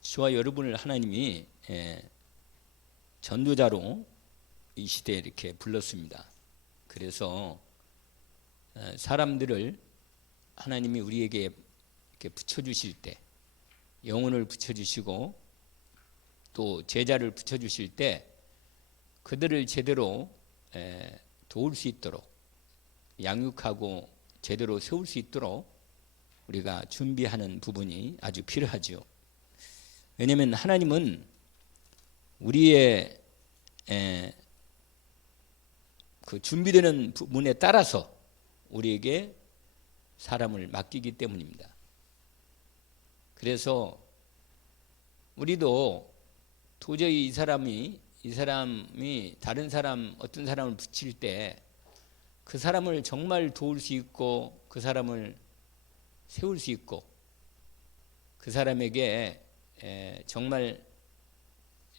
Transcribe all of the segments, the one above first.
저와 여러분을 하나님이 전도자로 이 시대에 이렇게 불렀습니다. 그래서 사람들을 하나님이 우리에게 이렇게 붙여주실 때, 영혼을 붙여주시고 또 제자를 붙여주실 때 그들을 제대로 도울 수 있도록, 양육하고 제대로 세울 수 있도록 우리가 준비하는 부분이 아주 필요하죠. 왜냐하면 하나님은 우리의 그 준비되는 부분에 따라서 우리에게 사람을 맡기기 때문입니다. 그래서 우리도 도저히 이 사람이 다른 사람, 어떤 사람을 붙일 때 그 사람을 정말 도울 수 있고 그 사람을 세울 수 있고 그 사람에게 정말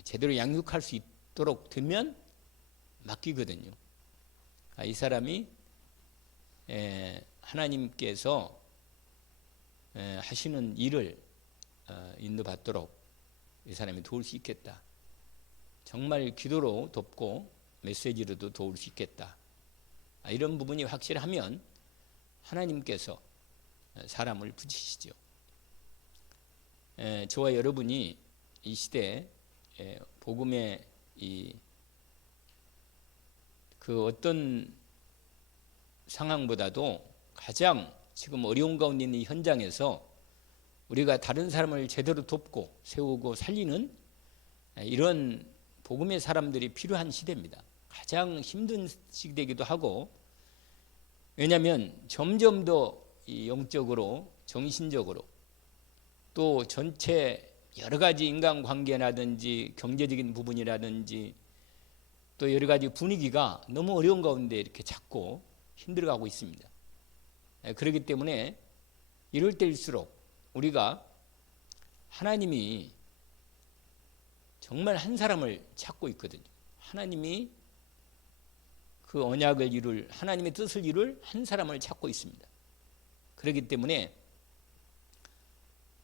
제대로 양육할 수 있도록 되면 맡기거든요. 이 사람이 하나님께서 하시는 일을 인도받도록 이 사람이 도울 수 있겠다. 정말 기도로 돕고 메시지로도 도울 수 있겠다. 이런 부분이 확실하면 하나님께서 사람을 붙이시죠. 저와 여러분이 이 시대에 복음의 그 어떤 상황보다도 가장 지금 어려운 가운데 있는 이 현장에서 우리가 다른 사람을 제대로 돕고 세우고 살리는 이런 복음의 사람들이 필요한 시대입니다. 가장 힘든 시대이기도 하고, 왜냐하면 점점 더 영적으로, 정신적으로 또 전체 여러 가지 인간관계라든지 경제적인 부분이라든지 또 여러 가지 분위기가 너무 어려운 가운데 이렇게 자꾸 힘들어가고 있습니다. 그렇기 때문에 이럴 때일수록 우리가 하나님이 정말 한 사람을 찾고 있거든요. 하나님이 그 언약을 이룰, 하나님의 뜻을 이룰 한 사람을 찾고 있습니다. 그렇기 때문에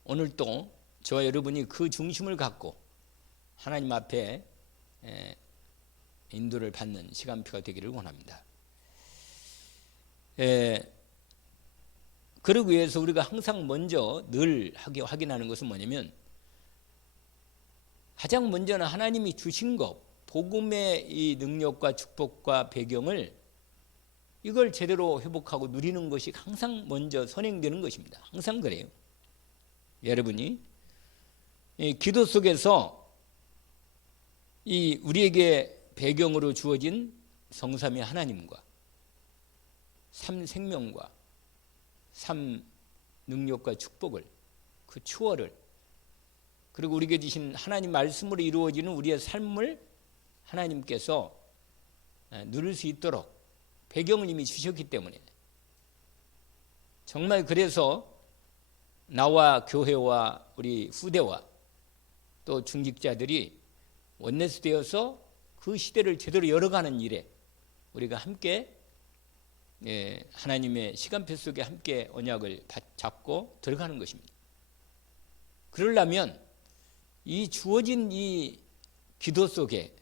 오늘 또 저와 여러분이 그 중심을 갖고 하나님 앞에 인도를 받는 시간표가 되기를 원합니다. 그러기 위해서 우리가 항상 먼저 늘 확인하는 것은 뭐냐면, 가장 먼저는 하나님이 주신 것, 복음의 이 능력과 축복과 배경을 이걸 제대로 회복하고 누리는 것이 항상 먼저 선행되는 것입니다. 항상 그래요. 여러분이 기도 속에서 이 우리에게 배경으로 주어진 성삼위 하나님과 삼 생명과 삼 능력과 축복을, 그 추월을, 그리고 우리에게 주신 하나님 말씀으로 이루어지는 우리의 삶을 하나님께서 누릴 수 있도록 배경을 이미 주셨기 때문에, 정말 그래서 나와 교회와 우리 후대와 또 중직자들이 원내스 되어서 그 시대를 제대로 열어가는 일에 우리가 함께 하나님의 시간표 속에 함께 언약을 잡고 들어가는 것입니다. 그러려면 이 주어진 이 기도 속에,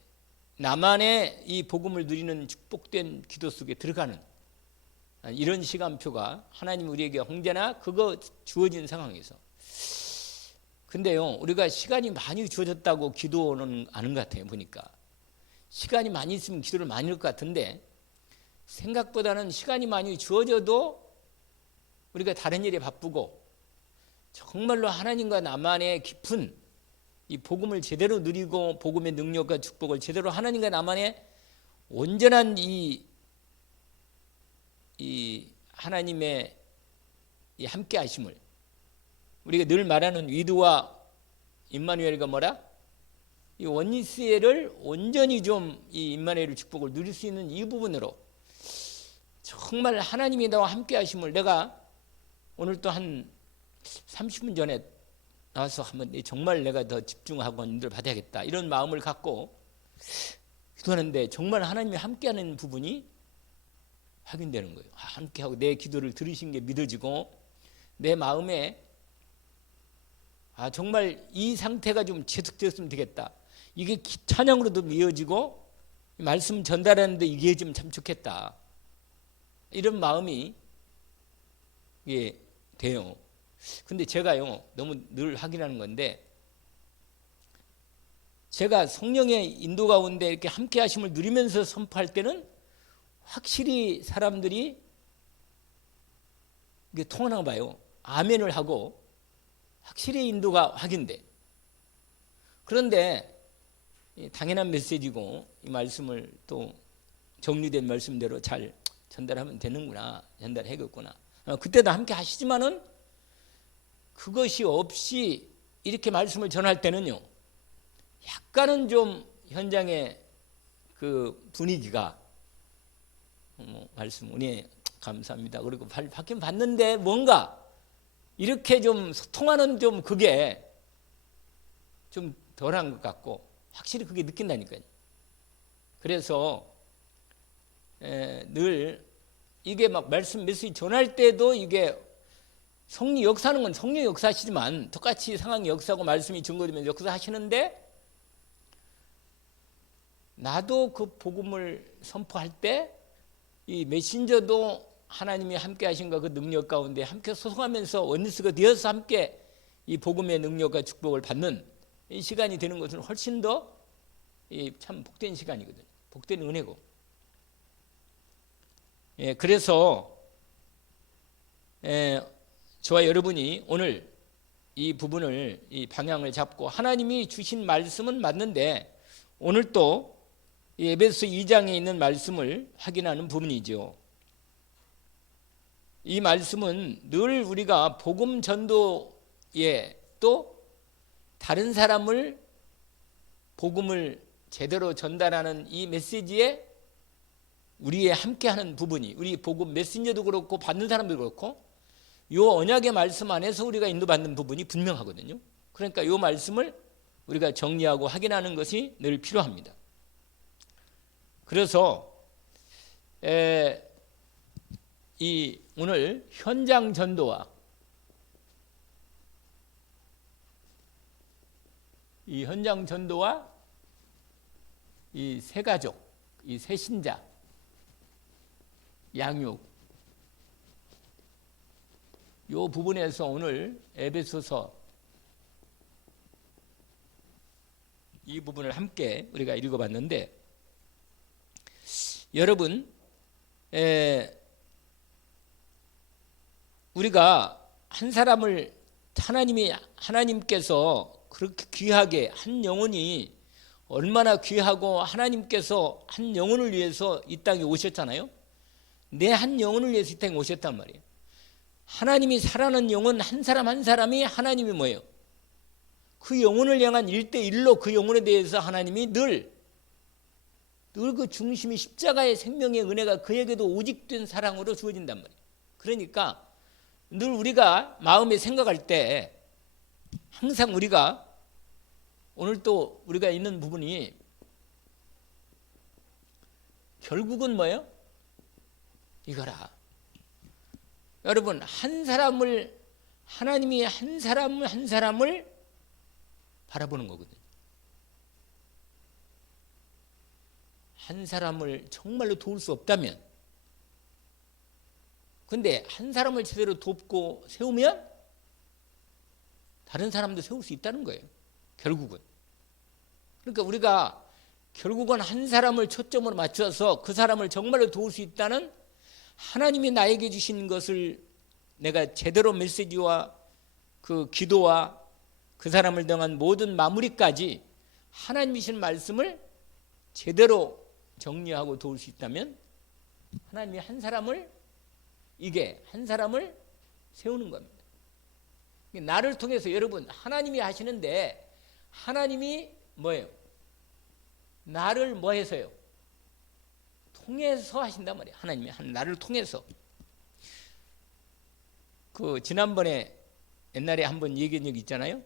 나만의 이 복음을 누리는 축복된 기도 속에 들어가는 이런 시간표가 하나님 우리에게 언제나 그거 주어진 상황에서. 근데요, 우리가 시간이 많이 주어졌다고 기도는 아는 것 같아요. 보니까 시간이 많이 있으면 기도를 많이 할 것 같은데, 생각보다는 시간이 많이 주어져도 우리가 다른 일에 바쁘고 정말로 하나님과 나만의 깊은 이 복음을 제대로 누리고 복음의 능력과 축복을 제대로 하나님과 나만의 온전한 이 하나님의 이 함께 하심을, 우리가 늘 말하는 위드와 임마누엘과 뭐라? 이 원니스를 온전히 좀 이 임마누엘 축복을 누릴 수 있는 이 부분으로 정말 하나님이 나와 함께 하심을, 내가 오늘 또 한 30분 전에 나와서 한번 정말 내가 더 집중하고 인도를 받아야겠다 이런 마음을 갖고 기도하는데, 정말 하나님이 함께하는 부분이 확인되는 거예요. 함께하고 내 기도를 들으신 게 믿어지고 내 마음에 정말 이 상태가 좀 지속되었으면 되겠다. 이게 찬양으로도 이어지고 말씀 전달하는데 이게 좀 참 좋겠다. 이런 마음이 돼요. 근데 제가요 너무 늘 확인하는 건데, 제가 성령의 인도 가운데 이렇게 함께 하심을 누리면서 선포할 때는 확실히 사람들이 이게 통하나 봐요. 아멘을 하고 확실히 인도가 확인돼. 그런데 당연한 메시지고 이 말씀을 또 정리된 말씀대로 잘 전달하면 되는구나, 전달해야겠구나. 그때도 함께 하시지만은 그것이 없이 이렇게 말씀을 전할 때는요, 약간은 좀 현장의 그 분위기가 말씀 은혜 감사합니다. 그리고 받긴 받는데 뭔가 이렇게 좀 소통하는 좀 그게 좀 덜한 것 같고 확실히 그게 느낀다니까요. 그래서 늘 이게 막 말씀 메시지 전할 때도 이게 성령 역사하는 건 성령 역사하시지만 똑같이 상황이 역사하고 말씀이 증거되면 역사하시는데, 나도 그 복음을 선포할 때 이 메신저도 하나님이 함께 하신과 그 능력 가운데 함께 소송하면서 원리스가 되어서 함께 이 복음의 능력과 축복을 받는 이 시간이 되는 것은 훨씬 더 참 복된 시간이거든요. 복된 은혜고. 그래서 저와 여러분이 오늘 이 부분을 이 방향을 잡고 하나님이 주신 말씀은 맞는데, 오늘 또 에베소 2장에 있는 말씀을 확인하는 부분이죠. 이 말씀은 늘 우리가 복음 전도에 또 다른 사람을 복음을 제대로 전달하는 이 메시지에 우리의 함께하는 부분이, 우리 복음 메신저도 그렇고 받는 사람도 그렇고 이 언약의 말씀 안에서 우리가 인도받는 부분이 분명하거든요. 그러니까 이 말씀을 우리가 정리하고 확인하는 것이 늘 필요합니다. 그래서 이 오늘 현장 전도와 이 새 가족, 이 새 신자 양육, 이 부분에서 오늘 에베소서 이 부분을 함께 우리가 읽어봤는데, 여러분 우리가 한 사람을 하나님께서 그렇게 귀하게 한 영혼이 얼마나 귀하고 하나님께서 한 영혼을 위해서 이 땅에 오셨잖아요. 내 한 영혼을 위해서 이 땅에 오셨단 말이에요. 하나님이 사랑하는 영혼 한 사람 한 사람이 하나님이 뭐예요? 그 영혼을 향한 1대1로 그 영혼에 대해서 하나님이 늘 그 중심이 십자가의 생명의 은혜가 그에게도 오직된 사랑으로 주어진단 말이에요. 그러니까 늘 우리가 마음에 생각할 때 항상 우리가 오늘 또 우리가 있는 부분이 결국은 뭐예요? 이거라. 여러분, 하나님이 한 사람을 바라보는 거거든요. 한 사람을 정말로 도울 수 없다면, 근데 한 사람을 제대로 돕고 세우면 다른 사람도 세울 수 있다는 거예요. 결국은. 그러니까 우리가 결국은 한 사람을 초점으로 맞춰서 그 사람을 정말로 도울 수 있다는 하나님이 나에게 주신 것을 내가 제대로 메시지와 그 기도와 그 사람을 향한 모든 마무리까지 하나님이 주신 말씀을 제대로 정리하고 도울 수 있다면 하나님이 한 사람을 세우는 겁니다. 나를 통해서 여러분 하나님이 하시는데, 하나님이 뭐예요? 나를 뭐 해서요? 통해서 하신단 말이에요. 하나님이 나를 통해서. 그 지난번에 옛날에 한번 얘기한 적 있잖아요.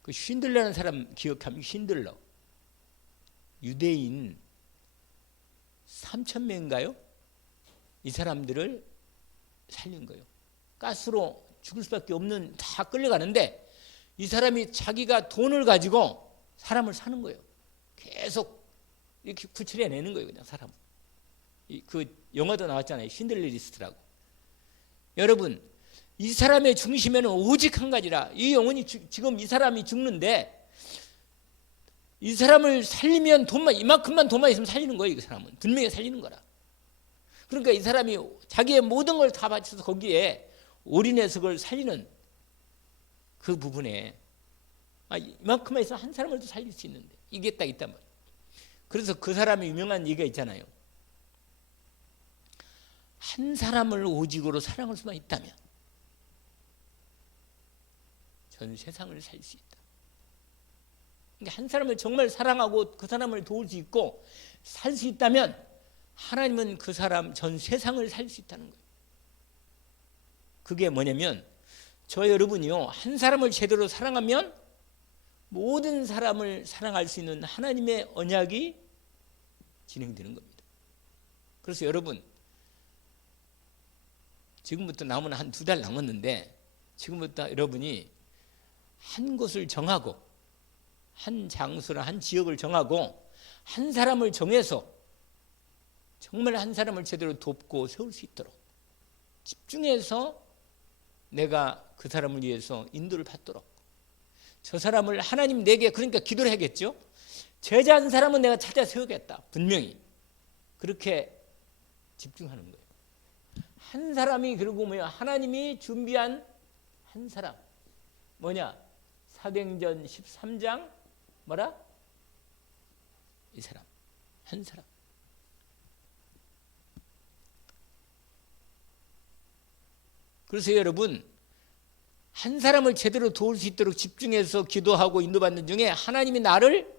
그 쉰들러라는 사람 기억합니까? 쉰들러. 유대인 3,000명인가요? 이 사람들을 살린 거예요. 가스로 죽을 수밖에 없는, 다 끌려가는데 이 사람이 자기가 돈을 가지고 사람을 사는 거예요. 계속 이렇게 구출해내는 거예요. 그냥 사람을. 그 영화도 나왔잖아요. 신들리 리스트라고. 여러분, 이 사람의 중심에는 오직 한 가지라. 이 영혼이 지금 이 사람이 죽는데 이 사람을 살리면 이만큼만 돈만 있으면 살리는 거예요. 이 사람은 분명히 살리는 거라. 그러니까 이 사람이 자기의 모든 걸 다 바쳐서 거기에 올인해서 그걸 살리는 그 부분에 이만큼만 있으면 한 사람을 더 살릴 수 있는데 이게 딱 있단 말이에요. 그래서 그 사람이 유명한 얘기가 있잖아요. 한 사람을 오직으로 사랑할 수만 있다면 전 세상을 살릴 수 있다. 그러니까 한 사람을 정말 사랑하고 그 사람을 도울 수 있고 살 수 있다면 하나님은 그 사람 전 세상을 살릴 수 있다는 거예요. 그게 뭐냐면 저 여러분이요, 한 사람을 제대로 사랑하면 모든 사람을 사랑할 수 있는 하나님의 언약이 진행되는 겁니다. 그래서 여러분, 지금부터 남은 한 2달 남았는데 지금부터 여러분이 한 곳을 정하고 한 장소나 한 지역을 정하고 한 사람을 정해서 정말 한 사람을 제대로 돕고 세울 수 있도록 집중해서 내가 그 사람을 위해서 인도를 받도록, 저 사람을 하나님 내게, 그러니까 기도를 하겠죠. 제자 한 사람은 내가 찾아 세우겠다. 분명히 그렇게 집중하는 거예요. 한 사람이, 그리고 하나님이 준비한 한 사람 뭐냐? 사도행전 13장 뭐라? 이 사람, 한 사람. 그래서 여러분, 한 사람을 제대로 도울 수 있도록 집중해서 기도하고 인도받는 중에 하나님이 나를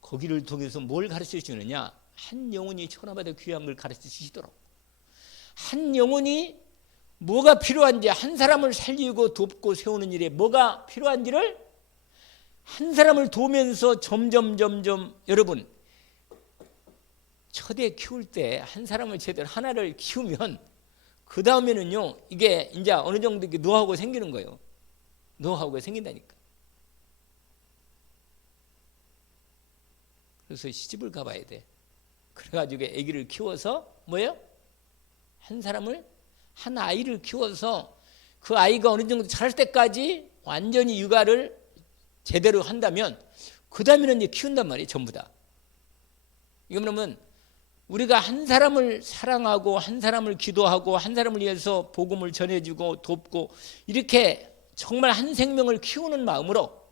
거기를 통해서 뭘 가르쳐 주느냐? 한 영혼이 천하보다 귀한 걸 가르쳐 주시도록, 한 영혼이 뭐가 필요한지, 한 사람을 살리고 돕고 세우는 일에 뭐가 필요한지를 한 사람을 도우면서 점점 여러분, 첫애 키울 때 한 사람을 제대로 하나를 키우면 그 다음에는요, 이게 이제 어느 정도 노하우가 생기는 거예요. 노하우가 생긴다니까. 그래서 시집을 가봐야 돼. 그래가지고 아기를 키워서 뭐예요? 한 사람을, 한 아이를 키워서 그 아이가 어느 정도 자랄 때까지 완전히 육아를 제대로 한다면 그 다음에는 이제 키운단 말이에요. 전부 다. 이거 그러면 우리가 한 사람을 사랑하고 한 사람을 기도하고 한 사람을 위해서 복음을 전해주고 돕고 이렇게 정말 한 생명을 키우는 마음으로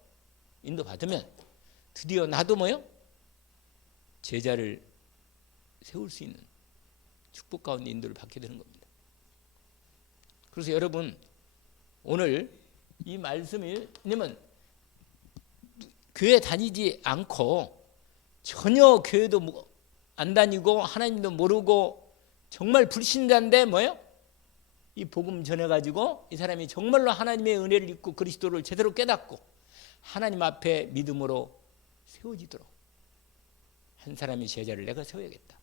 인도받으면 드디어 나도 뭐요? 제자를 세울 수 있는 축복 가운데 인도를 받게 되는 겁니다. 그래서 여러분, 오늘 이 말씀이, 왜냐면 교회 다니지 않고 전혀 교회도 안 다니고 하나님도 모르고 정말 불신자인데 뭐예요? 이 복음 전해가지고 이 사람이 정말로 하나님의 은혜를 입고 그리스도를 제대로 깨닫고 하나님 앞에 믿음으로 세워지도록 한 사람의 제자를 내가 세워야겠다.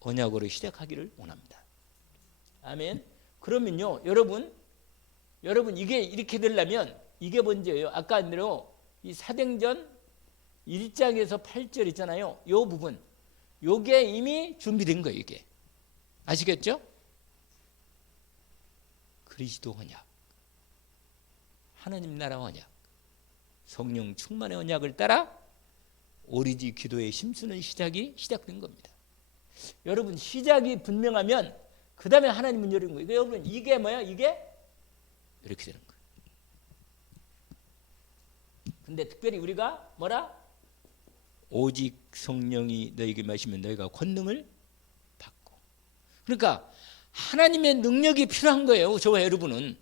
언약으로 시작하기를 원합니다. 아멘. 그러면요, 여러분 이게 이렇게 되려면 이게 먼저예요. 아까 한 대로 이 사도행전 1장에서 8절 있잖아요. 요 부분, 요게 이미 준비된 거예요. 이게 아시겠죠? 그리스도 언약, 하나님 나라 언약, 성령 충만의 언약을 따라 오리지 기도의 심쓰는 시작이 시작된 겁니다. 여러분, 시작이 분명하면 그 다음에 하나님 문 열린 거예요. 여러분, 이게 뭐야? 이게 이렇게 되는 거예요. 근데 특별히 우리가 뭐라? 오직 성령이 너에게 마시면 너희가 권능을 받고. 그러니까 하나님의 능력이 필요한 거예요. 저와 여러분은.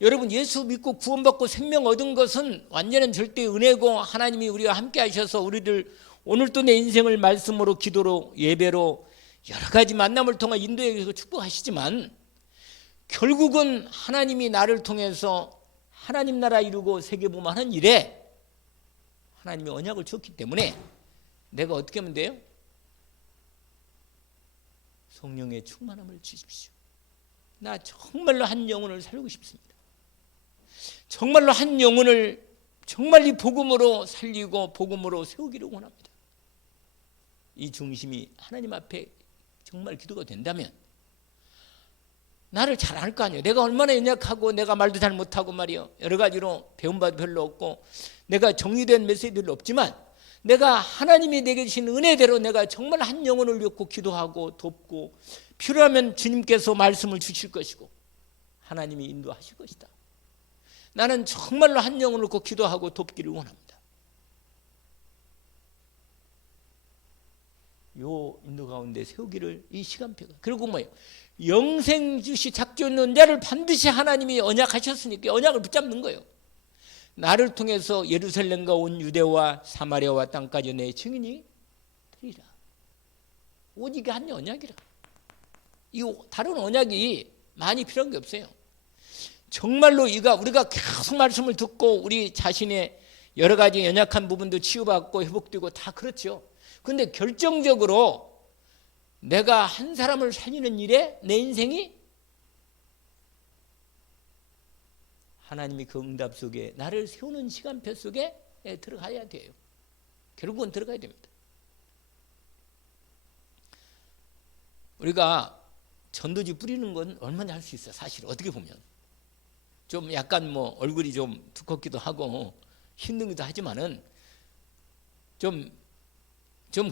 여러분, 예수 믿고 구원받고 생명 얻은 것은 완전한 절대 은혜고 하나님이 우리와 함께 하셔서 우리들 오늘도 내 인생을 말씀으로, 기도로, 예배로 여러 가지 만남을 통해 인도해 주셔서 축복하시지만 결국은 하나님이 나를 통해서 하나님 나라 이루고 세계복음하는 일에 하나님이 언약을 줬기 때문에 내가 어떻게 하면 돼요? 성령의 충만함을 주십시오. 나 정말로 한 영혼을 살리고 싶습니다. 정말로 한 영혼을 정말 이 복음으로 살리고 복음으로 세우기를 원합니다. 이 중심이 하나님 앞에 정말 기도가 된다면 나를 잘 알 거 아니에요. 내가 얼마나 연약하고 내가 말도 잘 못하고 말이요. 여러 가지로 배운 바도 별로 없고 내가 정리된 메시지도 별로 없지만 내가 하나님이 내게 주신 은혜대로 내가 정말 한 영혼을 위하고 기도하고 돕고 필요하면 주님께서 말씀을 주실 것이고 하나님이 인도하실 것이다. 나는 정말로 한 영혼을 놓고 기도하고 돕기를 원합니다. 요 인도 가운데 세우기를 이 시간표가. 그리고 뭐예요? 영생 주시 작정한 자를 반드시 하나님이 언약하셨으니까 언약을 붙잡는 거예요. 나를 통해서 예루살렘과 온 유대와 사마리아와 땅까지 내 증인이 되리라. 오직 한 언약이라. 이 다른 언약이 많이 필요한 게 없어요. 정말로 우리가 계속 말씀을 듣고 우리 자신의 여러 가지 연약한 부분도 치유받고 회복되고 다 그렇죠. 그런데 결정적으로 내가 한 사람을 살리는 일에 내 인생이 하나님이 그 응답 속에 나를 세우는 시간표 속에 들어가야 돼요. 결국은 들어가야 됩니다. 우리가 전도지 뿌리는 건 얼마나 할 수 있어요. 사실 어떻게 보면 좀 약간 뭐 얼굴이 좀 두껍기도 하고 힘들기도 하지만은 좀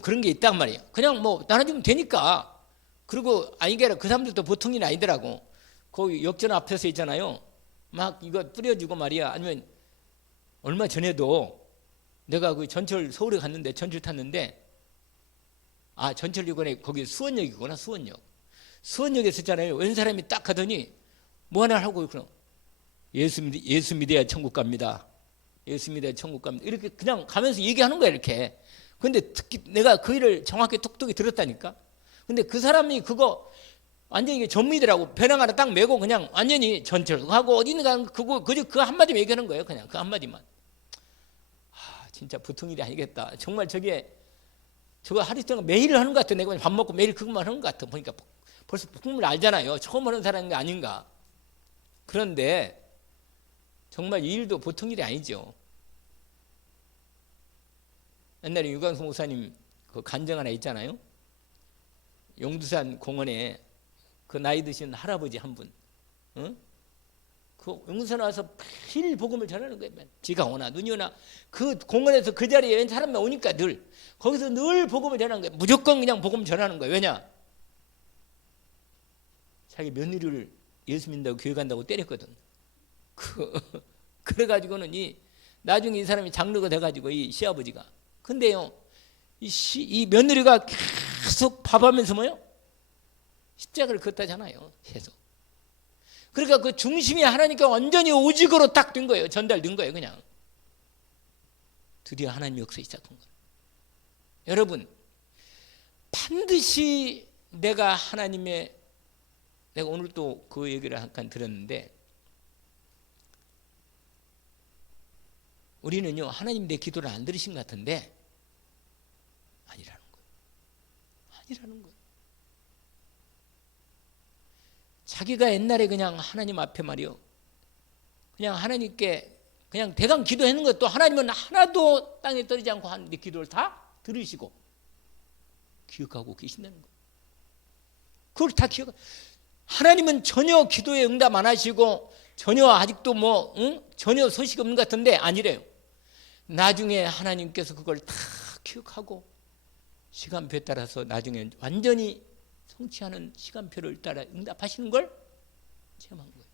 그런 게 있단 말이에요. 그냥 뭐 나눠주면 되니까. 그리고 아니게 아니라 그 사람들도 보통 일이 아니더라고. 거기 역전 앞에서 있잖아요. 막 이거 뿌려주고 말이야. 아니면 얼마 전에도 내가 그 전철 서울에 갔는데 전철 탔는데 전철 이번에 거기 수원역이구나. 수원역에 있었잖아요. 웬 사람이 딱 가더니 뭐 하나 하고 그럼 예수 믿어야 천국 갑니다. 예수 믿어야 천국 갑니다. 이렇게 그냥 가면서 얘기하는 거야 이렇게. 근데 특히 내가 그 일을 정확히 톡톡히 들었다니까. 근데 그 사람이 그거 완전히 이게 전문이더라고. 배낭 하나 딱 메고 그냥 완전히 전철하고 어디든가 그 한마디만 얘기하는 거예요. 그냥 그 한마디만. 진짜 보통 일이 아니겠다. 정말 저거 하루 동안 매일 하는 것 같아. 내가 밥 먹고 매일 그것만 하는 것 같아. 보니까 벌써 복음을 알잖아요. 처음 하는 사람인 게 아닌가. 그런데 정말 이 일도 보통 일이 아니죠. 옛날에 유광수 목사님 그 간증 하나 있잖아요. 용두산 공원에 그 나이 드신 할아버지 한 분, 그 용두산 와서 매일 복음을 전하는 거예요. 비가 오나 눈이 오나 그 공원에서 그 자리에 사람만 오니까 늘 거기서 늘 복음을 전하는 거예요. 무조건 그냥 복음 전하는 거예요. 왜냐? 자기 며느리를 예수 믿는다고 교회 간다고 때렸거든. 그래가지고는 나중에 이 사람이 장로가 돼가지고 이 시아버지가. 근데요, 이 며느리가 계속 밥하면서 뭐요? 십자가를 걷다잖아요. 계속. 그러니까 그 중심이 하나님께 완전히 오직으로 딱 된 거예요. 전달된 거예요. 그냥. 드디어 하나님 역사 시작한 거예요. 여러분, 반드시 내가 오늘 또 그 얘기를 잠깐 들었는데 우리는요, 하나님 내 기도를 안 들으신 것 같은데 아니라는 거예요. 자기가 옛날에 그냥 하나님 앞에 말이요, 그냥 하나님께 그냥 대강 기도하는 것도 하나님은 하나도 땅에 떨어지지 않고 한 네 기도를 다 들으시고 기억하고 계신다는 거예요. 그걸 다 하나님은 전혀 기도에 응답 안 하시고 전혀 아직도 전혀 소식 없는 것 같은데 아니래요. 나중에 하나님께서 그걸 다 기억하고 시간표에 따라서 나중에 완전히 성취하는 시간표를 따라 응답하시는 걸 체험한 거예요.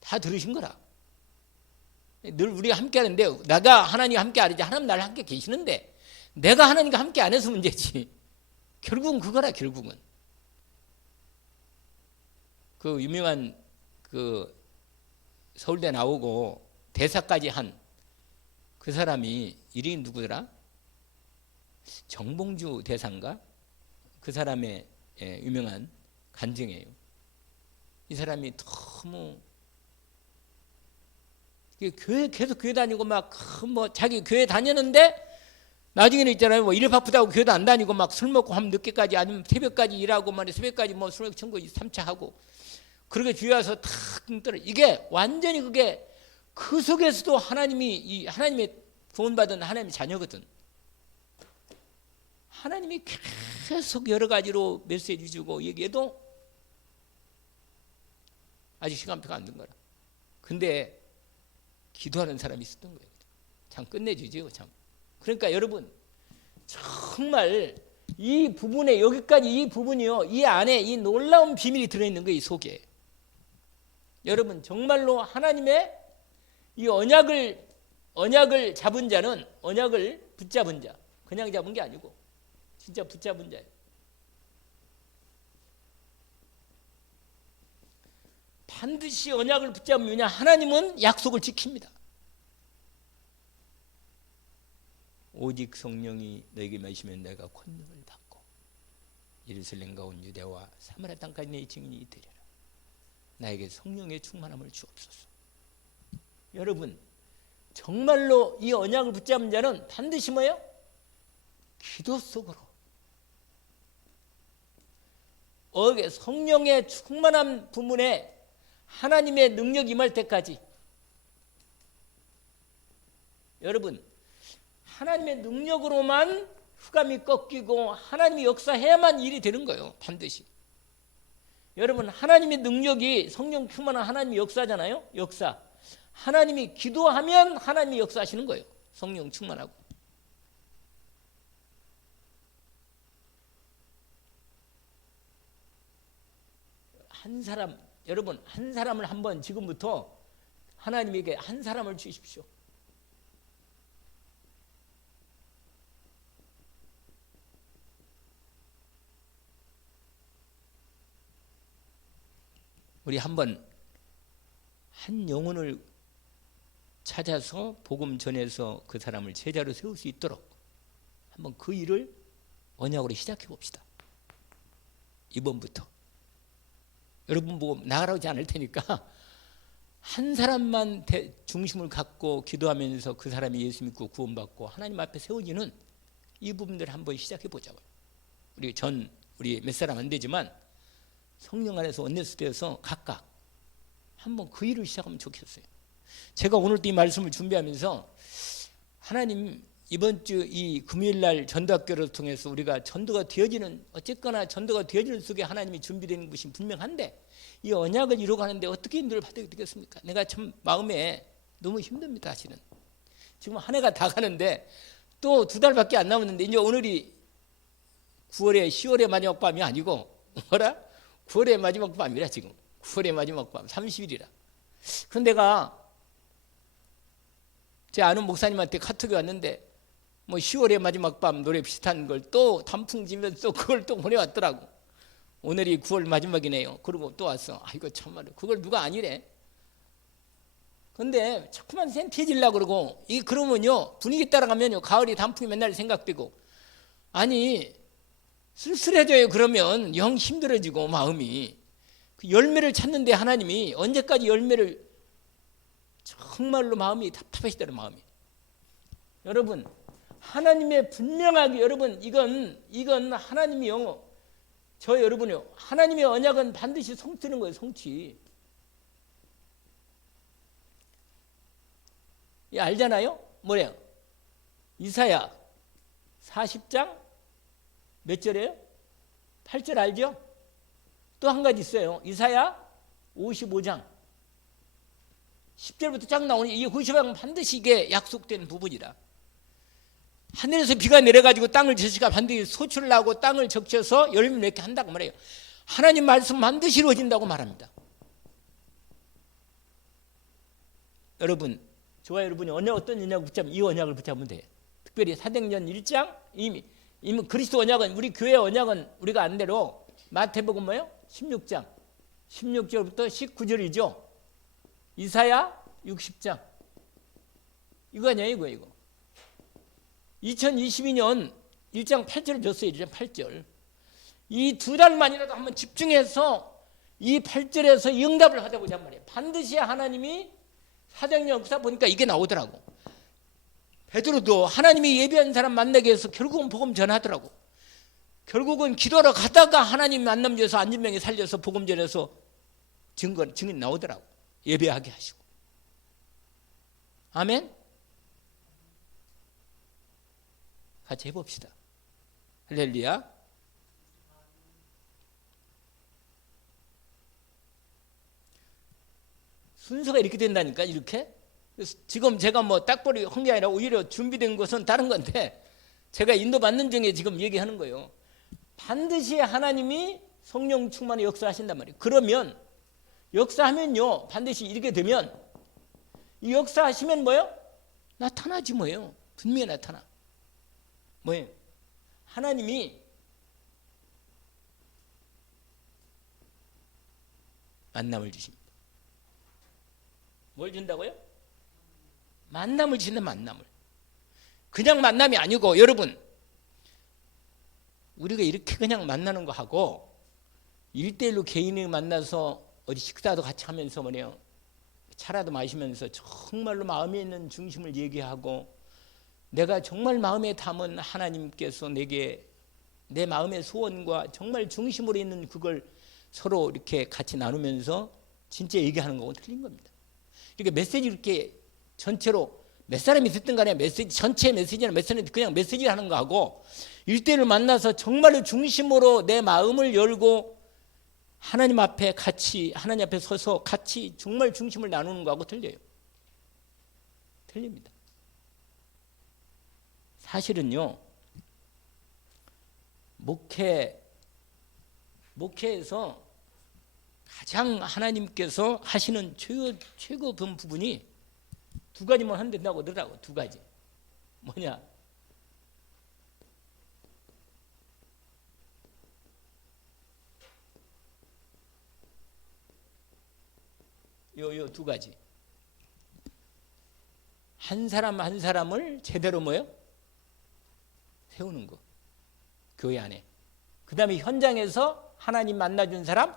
다 들으신 거라. 늘 우리가 함께 하는데 내가 하나님과 함께 하지 하나님 나를 함께 계시는데 내가 하나님과 함께 안 해서 문제지. 결국은 그거라. 결국은 그 유명한 그 서울대 나오고 대사까지 한 그 사람이 이름이 누구더라? 정봉주 대사인가? 그 사람의 유명한 간증이에요. 이 사람이 너무 교회 계속 교회 다니고 막 자기 교회 다녔는데 나중에는 있잖아요. 뭐 일 바쁘다고 교회도 안 다니고 막 술 먹고 하면 늦게까지 아니면 새벽까지 일하고 말이야. 새벽까지 뭐 술 청구 3차 하고 그렇게 주위 와서 탁 떨어. 이게 완전히 그게 그 속에서도 하나님이 이 하나님의 구원받은 하나님의 자녀거든. 하나님이 계속 여러 가지로 메시지 주고 얘기해도 아직 시간표가 안 된 거라. 근데 기도하는 사람이 있었던 거예요. 참 끝내주죠. 참. 그러니까 여러분 정말 이 부분에 여기까지 이 부분이요. 이 안에 이 놀라운 비밀이 들어있는 거예요. 이 속에. 여러분 정말로 하나님의 이 언약을 잡은 자는 언약을 붙잡은 자. 그냥 잡은 게 아니고 진짜 붙잡은 자예요. 반드시 언약을 붙잡으면 하나님은 약속을 지킵니다. 오직 성령이 너에게 마시면 내가 권능을 받고 예루살렘과 온 유대와 사마리아 땅까지 내 증인이 되리라. 나에게 성령의 충만함을 주옵소서. 여러분 정말로 이 언약을 붙잡은 자는 반드시 뭐예요? 기도 속으로 성령의 충만한 부분에 하나님의 능력이 임할 때까지 여러분 하나님의 능력으로만 흑암이 꺾이고 하나님이 역사해야만 일이 되는 거예요. 반드시. 여러분 하나님의 능력이 성령 충만한 하나님이 역사잖아요. 역사. 하나님이 기도하면 하나님이 역사하시는 거예요. 성령 충만하고. 한 사람 여러분 한 사람을 한번 지금부터 하나님에게 한 사람을 주십시오. 우리 한번 한 영혼을 찾아서 복음 전해서 그 사람을 제자로 세울 수 있도록 한번 그 일을 언약으로 시작해 봅시다. 이번부터. 여러분 보고 나가라고 하지 않을 테니까 한 사람만 중심을 갖고 기도하면서 그 사람이 예수 믿고 구원받고 하나님 앞에 세워지는 이 부분들을 한번 시작해 보자고요. 우리 몇 사람 안 되지만 성령 안에서 원내스대에서 각각 한번 그 일을 시작하면 좋겠어요. 제가 오늘 또 이 말씀을 준비하면서 하나님 이번 주 이 금요일날 전도학교를 통해서 우리가 전도가 되어지는 어쨌거나 전도가 되어지는 속에 하나님이 준비되는 것이 분명한데 이 언약을 이루어가는데 어떻게 인도를 받아야 되겠습니까? 내가 참 마음에 너무 힘듭니다. 사실은 지금 한 해가 다 가는데 또 2달밖에 안 남았는데 이제 오늘이 10월의 마지막 밤이 아니고 뭐라? 9월의 마지막 밤이라 지금 9월의 마지막 밤 30일이라. 그런데 내가 제 아는 목사님한테 카톡이 왔는데 뭐 10월의 마지막 밤 노래 비슷한 걸 또 단풍지면서 그걸 또 보내왔더라고. 오늘이 9월 마지막이네요. 그러고 또 왔어. 이거 참말로 그걸 누가 아니래. 근데 자꾸만 센티해지려고 그러고 이게 그러면요 분위기 따라가면요 가을이 단풍이 맨날 생각되고 아니 쓸쓸해져요. 그러면 영 힘들어지고 마음이 그 열매를 찾는데 하나님이 언제까지 열매를 정말로 마음이 답답하시다는 마음이. 여러분 하나님의 분명하게 여러분 이건 하나님이요 저 여러분이요 하나님의 언약은 반드시 성취는 거예요. 성취. 예, 알잖아요. 뭐래요? 이사야 40장 몇 절이에요? 8절 알죠? 또 한 가지 있어요. 이사야 55장 10절부터 쫙 나오니 이 90장은 반드시 이게 약속된 부분이다. 하늘에서 비가 내려가지고 땅을 적시가 반드시 소출을 하고 땅을 적셔서 열매 맺게 한다고 말해요. 하나님 말씀 반드시 이루어진다고 말합니다. 여러분 저와 여러분이 어떤 언약을 붙잡으면 이 언약을 붙잡으면 돼요. 특별히 사도행전 1장 이미 그리스도 언약은 우리 교회 언약은 우리가 안 대로 마태복음 뭐예요? 16장 16절부터 19절이죠. 이사야 60장 이거 아니에요. 이거 2022년 1장 8절을 줬어요. 1장 8절 이 2달만이라도 한번 집중해서 이 8절에서 응답을 하자고자 말이에요. 반드시 하나님이 사도행전 역사 보니까 이게 나오더라고. 베드로도 하나님이 예비한 사람 만나기 위해서 결국은 복음 전하더라고. 결국은 기도하러 가다가 하나님 만남 줘서 안진병이 살려서 복음 전해서 증인 나오더라고. 예배하게 하시고. 아멘. 같이 해봅시다. 할렐루야. 순서가 이렇게 된다니까. 이렇게. 그래서 지금 제가 뭐 딱벌이 한 게 아니라 오히려 준비된 것은 다른 건데, 제가 인도받는 중에 지금 얘기하는 거예요. 반드시 하나님이 성령 충만의 역사하신단 말이에요. 그러면 역사하면요, 반드시 이렇게 되면 이 역사하시면 뭐예요? 나타나지 뭐예요? 분명히 나타나. 뭐예요? 하나님이 만남을 주십니다. 뭘 준다고요? 만남을 주신다. 만남을. 그냥 만남이 아니고, 여러분, 우리가 이렇게 그냥 만나는 거 하고 1대1로 개인이 만나서 어디 식사도 같이 하면서 뭐래요, 차라도 마시면서 정말로 마음에 있는 중심을 얘기하고, 내가 정말 마음에 담은 하나님께서 내게 내 마음의 소원과 정말 중심으로 있는 그걸 서로 이렇게 같이 나누면서 진짜 얘기하는 거하고 틀린 겁니다. 이렇게 메시지 이렇게 전체로 몇 사람이 듣든 간에 메시지, 전체 메시지나 메시지는 그냥 메시지를 하는 거하고 1대1을 만나서 정말로 중심으로 내 마음을 열고 하나님 앞에 같이, 하나님 앞에 서서 같이 정말 중심을 나누는 거하고 틀려요. 틀립니다. 사실은요, 목회에서 가장 하나님께서 하시는 최고 부분이 두 가지만 하면 된다고 하더라고. 두 가지. 뭐냐? 요 두 가지. 한 사람 한 사람을 제대로 뭐요? 세우는 거. 교회 안에. 그 다음에 현장에서 하나님 만나준 사람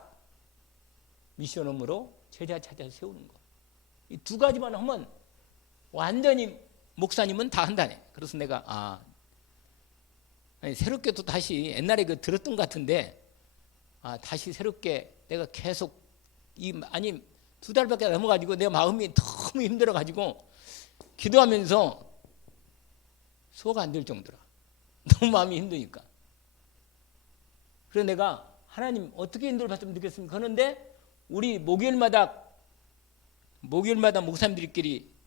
미션홈으로 제자 찾아서 세우는 거. 이 두 가지만 하면 완전히 목사님은 다 한다네. 그래서 내가 아니, 새롭게 또 다시 옛날에 그 들었던 것 같은데 다시 새롭게 내가 계속 아니 2달밖에 안 넘어가지고 내 마음이 너무 힘들어가지고 기도하면서 소화가 안 될 정도라. 너무 마음이 힘드니까. 그래서 내가 하나님 어떻게 인도를 받으면 되겠습니까? 그런데 우리 목요일마다 목사님들끼리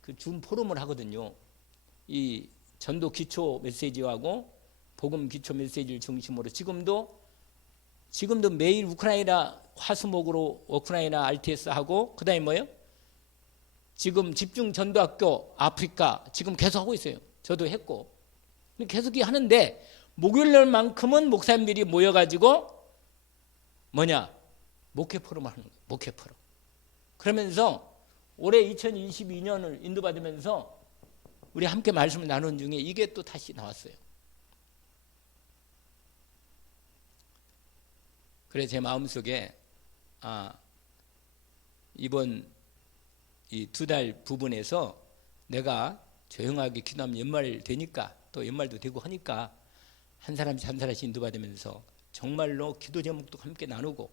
그 줌 포럼을 하거든요. 이 전도 기초 메시지하고 복음 기초 메시지를 중심으로 지금도 매일 우크라이나 화수목으로 우크라이나 RTS 하고, 그 다음에 뭐예요? 지금 집중 전도학교 아프리카 지금 계속 하고 있어요. 저도 했고 계속 하는데, 목요일날만큼은 목사님들이 모여가지고 목회 포럼을 하는 거예요. 목회 포럼. 그러면서 올해 2022년을 인도받으면서 우리 함께 말씀을 나눈 중에 이게 또 다시 나왔어요. 그래 제 마음속에 이번 이 2달 부분에서 내가 조용하게 기도하면 연말 되니까, 또 연말도 되고 하니까 한 사람씩 한 사람씩 인도받으면서 정말로 기도 제목도 함께 나누고,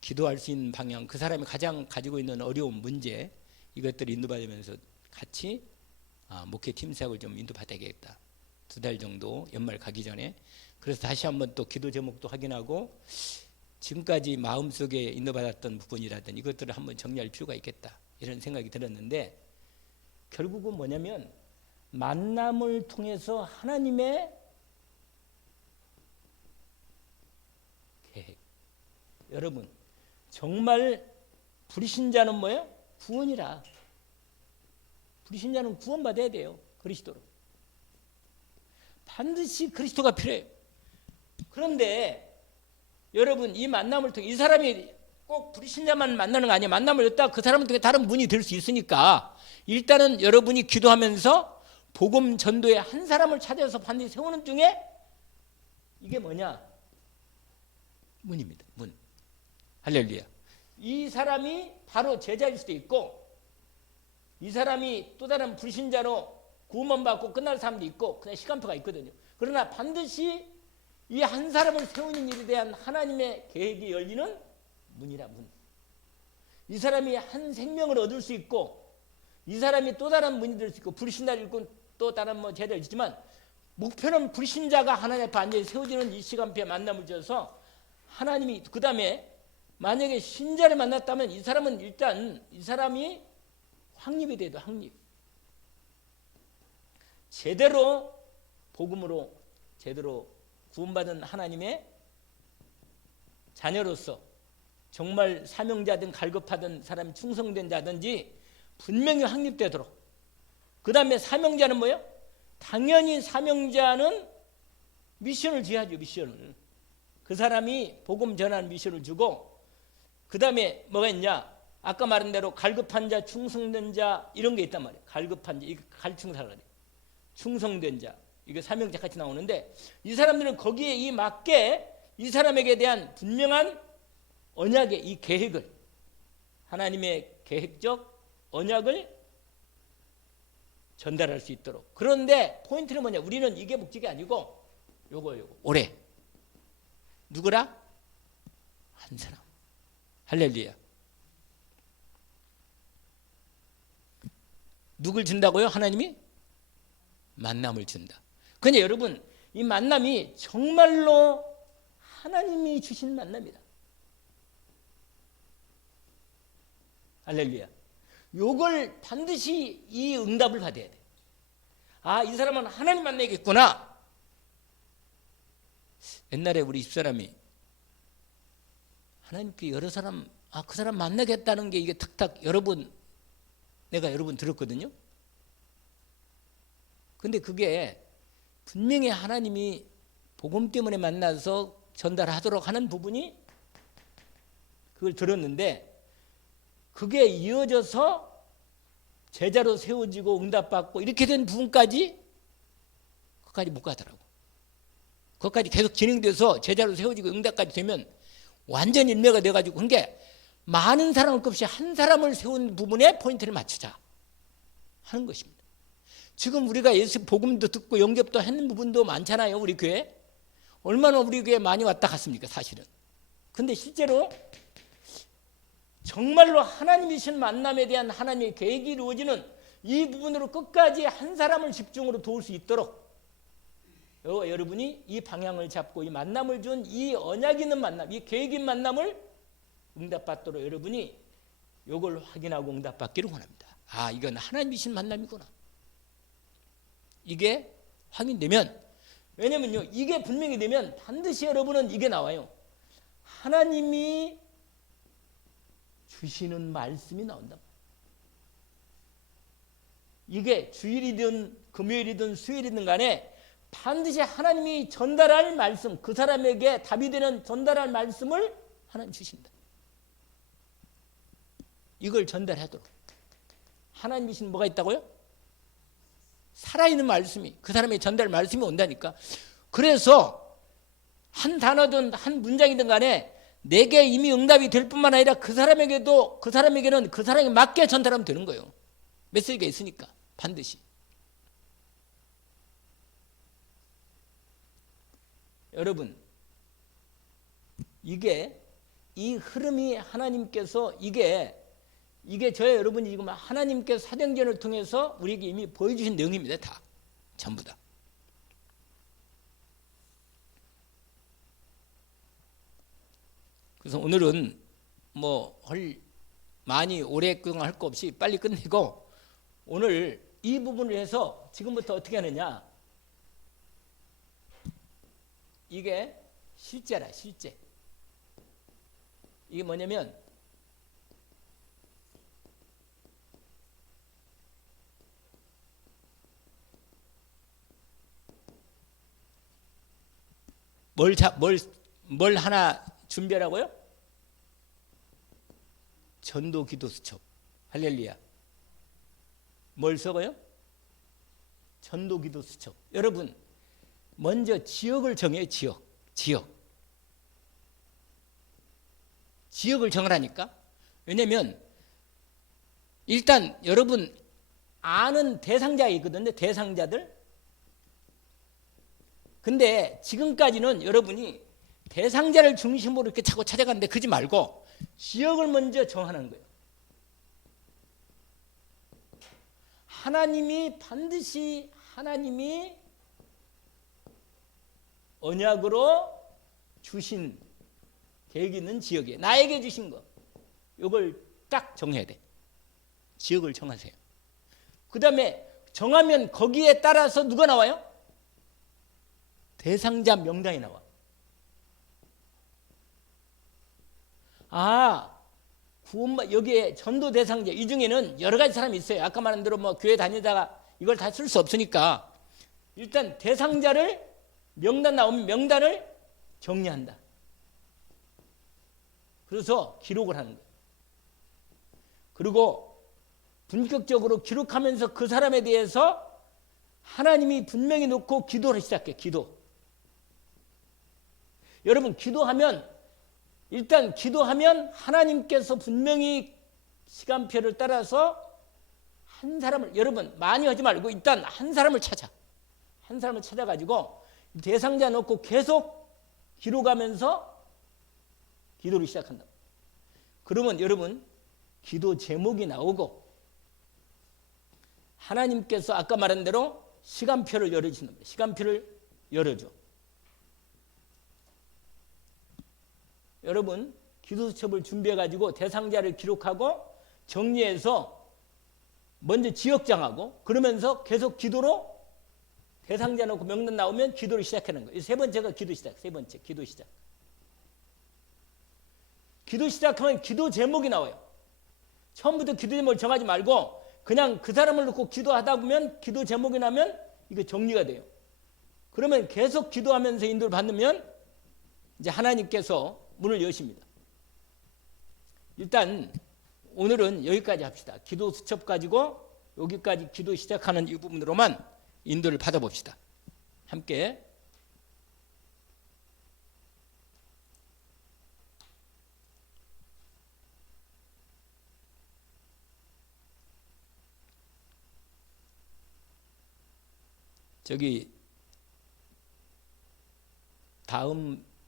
기도할 수 있는 방향, 그 사람이 가장 가지고 있는 어려운 문제, 이것들을 인도받으면서 같이 목회 팀사역을 좀 인도받아야겠다. 2달 정도 연말 가기 전에. 그래서 다시 한번 또 기도 제목도 확인하고 지금까지 마음속에 인도받았던 부분이라든 이것들을 한번 정리할 필요가 있겠다, 이런 생각이 들었는데, 결국은 뭐냐면 만남을 통해서 하나님의 계획. 여러분 정말 불신자는 뭐예요? 구원이라. 불신자는 구원받아야 돼요. 그리스도로. 반드시 그리스도가 필요해요. 그런데 여러분 이 만남을 통해, 이 사람이 꼭 불신자만 만나는 거 아니에요. 만남을 였다 그 사람을 통해 다른 분이 될 수 있으니까 일단은 여러분이 기도하면서 복음 전도에 한 사람을 찾아서 반드시 세우는 중에 이게 뭐냐? 문입니다. 문. 할렐루야. 이 사람이 바로 제자일 수도 있고, 이 사람이 또 다른 불신자로 구원만 받고 끝날 사람도 있고 그냥 시간표가 있거든요. 그러나 반드시 이 한 사람을 세우는 일에 대한 하나님의 계획이 열리는 문이라 문. 이 사람이 한 생명을 얻을 수 있고 이 사람이 또 다른 문이 될 수 있고 불신자를 읽고 또 다른 제자를 있지만 목표는 불신자가 하나님 앞에 앉아 세워지는 이 시간표에 만남을 줘서 하나님이 그 다음에 만약에 신자를 만났다면 이 사람은 일단 이 사람이 확립이 돼도 확립. 제대로 복음으로 제대로 구원받은 하나님의 자녀로서 정말 사명자든 갈급하든 사람이 충성된 자든지 분명히 확립되도록. 그 다음에 사명자는 뭐예요? 당연히 사명자는 미션을 줘야죠. 미션을. 그 사람이 복음 전하는 미션을 주고 그 다음에 뭐가 있냐? 아까 말한 대로 갈급한 자, 충성된 자 이런 게 있단 말이에요. 갈급한 자, 이거 갈충사라 그래요. 충성된 자, 이거 사명자 같이 나오는데 이 사람들은 거기에 이 맞게 이 사람에게 대한 분명한 언약의 이 계획을 하나님의 계획적 언약을 전달할 수 있도록. 그런데 포인트는 뭐냐? 우리는 이게 목적이 아니고 요거 올해 누구라? 한 사람. 할렐루야. 누굴 준다고요? 하나님이? 만남을 준다. 그런데 여러분 이 만남이 정말로 하나님이 주신 만남이다. 할렐루야. 요걸 반드시 이 응답을 받아야 돼. 아, 이 사람은 하나님 만나겠구나. 옛날에 우리 집사람이 하나님께 여러 사람, 그 사람 만나겠다는 게 이게 탁탁 내가 여러 번 들었거든요. 근데 그게 분명히 하나님이 복음 때문에 만나서 전달하도록 하는 부분이 그걸 들었는데 그게 이어져서 제자로 세워지고 응답받고 이렇게 된 부분까지 그것까지 못 가더라고. 그것까지 계속 진행돼서 제자로 세워지고 응답까지 되면 완전 일매가 돼가지고 그게 많은 사람을 것 없이 한 사람을 세운 부분에 포인트를 맞추자 하는 것입니다. 지금 우리가 예수 복음도 듣고 영접도 하는 부분도 많잖아요. 우리 교회 얼마나 우리 교회 많이 왔다 갔습니까 사실은. 근데 실제로 정말로 하나님이신 만남에 대한 하나님의 계획이 이루어지는 이 부분으로 끝까지 한 사람을 집중으로 도울 수 있도록 여러분이 이 방향을 잡고 이 만남을 준 이 언약 있는 만남, 이 계획 있는 만남을 응답받도록 여러분이 이걸 확인하고 응답받기를 원합니다. 아, 이건 하나님이신 만남이구나. 이게 확인되면, 왜냐면요, 이게 분명히 되면 반드시 여러분은 이게 나와요. 하나님이 주시는 말씀이 나온다. 이게 주일이든 금요일이든 수요일이든 간에 반드시 하나님이 전달할 말씀, 그 사람에게 답이 되는 전달할 말씀을 하나님 주신다. 이걸 전달하도록. 하나님이신 뭐가 있다고요? 살아있는 말씀이, 그 사람의 전달 말씀이 온다니까. 그래서 한 단어든 한 문장이든 간에 내게 이미 응답이 될 뿐만 아니라 그 사람에게는 그 사람에 맞게 전달하면 되는 거예요. 메시지가 있으니까 반드시. 여러분, 이게 이 흐름이 하나님께서 이게 저희 여러분이 지금 하나님께서 사도행전을 통해서 우리에게 이미 보여주신 내용입니다. 다 전부 다. 그래서 오늘은 많이 오랫동안 할 거 없이 빨리 끝내고 오늘 이 부분을 해서 지금부터 어떻게 하느냐. 이게 실제라, 실제. 이게 뭐냐면 뭘 하나 준비하라고요? 전도 기도 수첩. 할렐루야. 뭘 써고요? 전도 기도 수첩. 여러분, 먼저 지역을 정해요. 지역을 정하라니까. 왜냐면 일단 여러분 아는 대상자가 있거든요. 대상자들. 근데 지금까지는 여러분이 대상자를 중심으로 이렇게 자꾸 찾아가는데 그러지 말고 지역을 먼저 정하는 거예요. 하나님이 반드시 하나님이 언약으로 주신 계획이 있는 지역에 나에게 주신 거 이걸 딱 정해야 돼. 지역을 정하세요. 그 다음에 정하면 거기에 따라서 누가 나와요? 대상자 명단이 나와. 구원만 여기에 전도 대상자 이 중에는 여러 가지 사람이 있어요. 아까 말한 대로 뭐 교회 다니다가 이걸 다 쓸 수 없으니까 일단 대상자를 명단 나오면 명단을 정리한다. 그래서 기록을 하는 거예요. 그리고 본격적으로 기록하면서 그 사람에 대해서 하나님이 분명히 놓고 기도를 시작해. 기도. 여러분 기도하면 일단 기도하면 하나님께서 분명히 시간표를 따라서 한 사람을 여러분 많이 하지 말고 일단 한 사람을 찾아. 한 사람을 찾아가지고 대상자 놓고 계속 기록하면서 기도를 시작한다. 그러면 여러분 기도 제목이 나오고 하나님께서 아까 말한 대로 시간표를 열어주는 겁니다. 시간표를 열어줘. 여러분 기도수첩을 준비해가지고 대상자를 기록하고 정리해서 먼저 지역 정하고 그러면서 계속 기도로 대상자 놓고 명단 나오면 기도를 시작하는 거예요. 세 번째가 기도 시작. 세 번째 기도 시작. 기도 시작하면 기도 제목이 나와요. 처음부터 기도 제목을 정하지 말고 그냥 그 사람을 놓고 기도하다 보면 기도 제목이 나면 이거 정리가 돼요. 그러면 계속 기도하면서 인도를 받으면 이제 하나님께서 문을 여십니다. 일단 오늘은 여기까지 합시다. 기도 수첩 가지고 여기까지 기도 시작하는 이 부분으로만 인도를 받아봅시다. 함께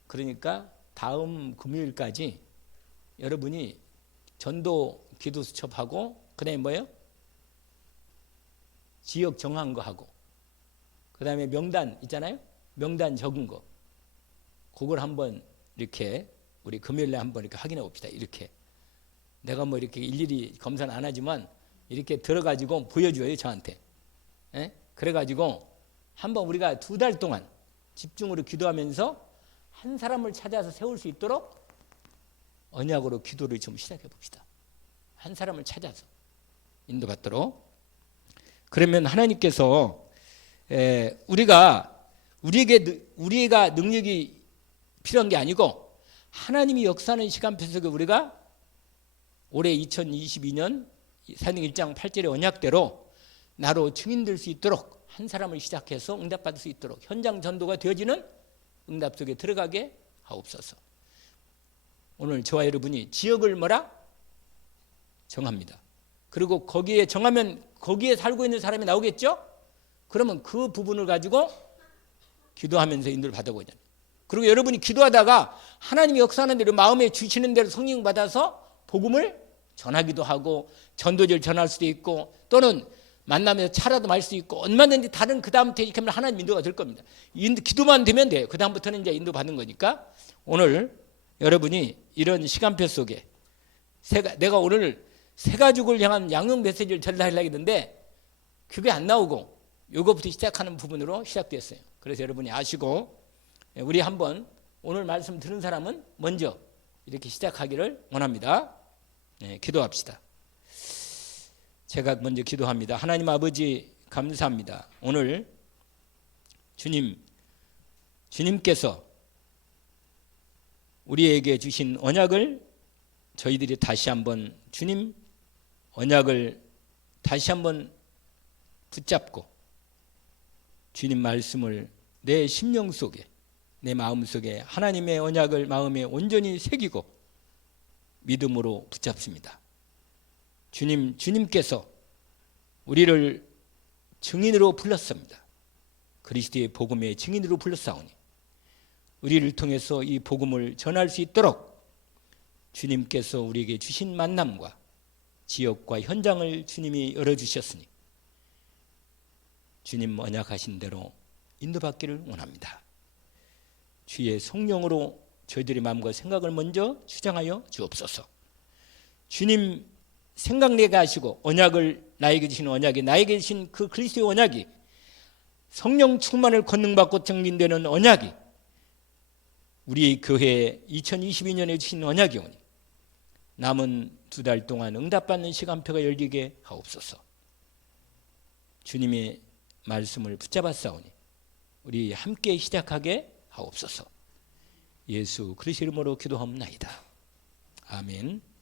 그러니까 다음 금요일까지 여러분이 전도 기도 수첩하고 그다음에 뭐예요? 지역 정한 거 하고 그다음에 명단 있잖아요. 명단 적은 거. 그걸 한번 이렇게 우리 금요일에 한번 이렇게 확인해 봅시다. 이렇게 내가 뭐 이렇게 일일이 검사는 안 하지만 이렇게 들어가지고 보여줘요 저한테. 예? 그래가지고 한번 우리가 2달 동안 집중으로 기도하면서 한 사람을 찾아서 세울 수 있도록 언약으로 기도를 좀 시작해 봅시다. 한 사람을 찾아서 인도받도록. 그러면 하나님께서 우리가 능력이 필요한 게 아니고 하나님이 역사하는 시간표 속에 우리가 올해 2022년 사도행 1장 8절의 언약대로 나로 증인될 수 있도록 한 사람을 시작해서 응답받을 수 있도록 현장 전도가 되어지는 응답 속에 들어가게 하옵소서. 오늘 저와 여러분이 지역을 정합니다. 그리고 거기에 정하면 거기에 살고 있는 사람이 나오겠죠? 그러면 그 부분을 가지고 기도하면서 인도를 받아보잖아요. 그리고 여러분이 기도하다가 하나님이 역사하는 대로 마음에 주시는 대로 성령 받아서 복음을 전하기도 하고 전도지를 전할 수도 있고 또는 만나면서 차라도 말 수 있고 얼마든지 다른 그 다음부터 이렇게 하면 하나님 인도가 될 겁니다. 기도만 되면 돼요. 그 다음부터는 이제 인도 받는 거니까 오늘 여러분이 이런 시간표 속에 내가 오늘 새 가족을 향한 양육 메시지를 전달하려고 했는데 그게 안 나오고 요거부터 시작하는 부분으로 시작됐어요. 그래서 여러분이 아시고 우리 한번 오늘 말씀 들은 사람은 먼저 이렇게 시작하기를 원합니다. 기도합시다. 제가 먼저 기도합니다. 하나님 아버지 감사합니다. 오늘 주님께서 우리에게 주신 언약을 저희들이 다시 한번 주님 언약을 다시 한번 붙잡고 주님 말씀을 내 심령 속에 내 마음 속에 하나님의 언약을 마음에 온전히 새기고 믿음으로 붙잡습니다. 주님께서 우리를 증인으로 불렀습니다. 그리스도의 복음의 증인으로 불렀사오니 우리를 통해서 이 복음을 전할 수 있도록 주님께서 우리에게 주신 만남과 지역과 현장을 주님이 열어주셨으니 주님 언약하신 대로 인도받기를 원합니다. 주의 성령으로 저희들의 마음과 생각을 먼저 주장하여 주옵소서. 주님 생각내게 하시고 언약을 나에게 주신 언약이 나에게 주신 그 그리스도의 언약이 성령 충만을 권능받고 증진되는 언약이 우리 교회에 2022년에 주신 언약이오니 남은 2달 동안 응답받는 시간표가 열리게 하옵소서. 주님의 말씀을 붙잡았사오니 우리 함께 시작하게 하옵소서. 예수 그리스도 이름으로 기도하옵나이다. 아멘.